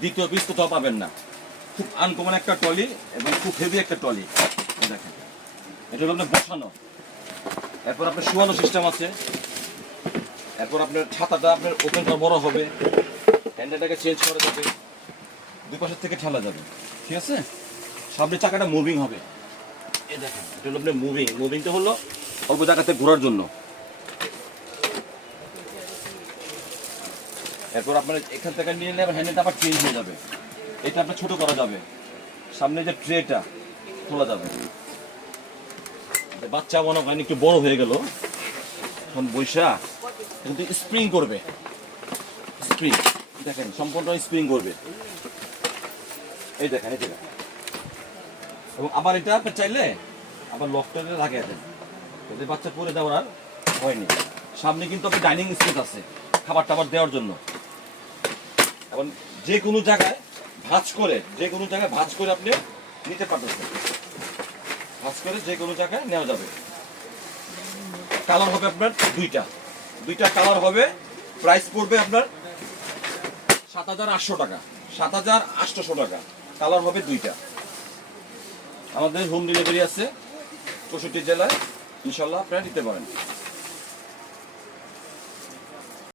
দ্বিতীয় পিস কোথাও পাবেন না। খুব আনকমন একটা ট্রলি এবং খুব হেভি একটা ট্রলি। দেখেন এটা হলো আপনার বসানো, এরপর আপনার শোয়ানো সিস্টেম আছে, এরপর আপনার ছাতাটা আপনার ওপেন করা বড় হবে, হ্যান্ডেলটাকে চেঞ্জ করা যাবে, দুই পাশের থেকে ঠেলা যাবে, ঠিক আছে। সামনে চাকাটা মুভিং হবে, এই দেখেন এটা হলো আপনার মুভিংটা হলো অল্প জায়গাতে ঘোরার জন্য। এরপর আপনার এখান থেকে নিয়ে নিলে হ্যান্ডেলটা আবার চেঞ্জ হয়ে যাবে, এটা আপনার ছোট করা যাবে, সামনে যে ট্রেটা খোলা যাবে। বাচ্চা মনে হয় একটু বড় হয়ে গেল, এখন বৈশা কিন্তু স্প্রিং করবে, স্প্রিং দেখেন সম্পূর্ণ স্প্রিং করবে, এই দেখেন এটা। এবং আবার এটা আপনি চাইলে আবার লকটা লাগিয়ে দেন, যদি বাচ্চা পরে যাওয়ার আর হয়নি। সামনে কিন্তু আপনি ডাইনিং স্পেস আছে খাবার টাবার দেওয়ার জন্য। এখন যে কোনো জায়গায় ভাঁজ করে আপনি নিতে পারতেছেন, ভাঁজ করে যে কোনো জায়গায় নেওয়া যাবে। কালার হবে আপনার দুইটা কালার হবে, প্রাইস পড়বে আপনার 7,800 টাকা, 7,800 টাকা। কালার হবে দুইটা। আমাদের হোম ডেলিভারি আছে 64 জেলায়, ইনশাল্লাহ আপনারা নিতে পারেন।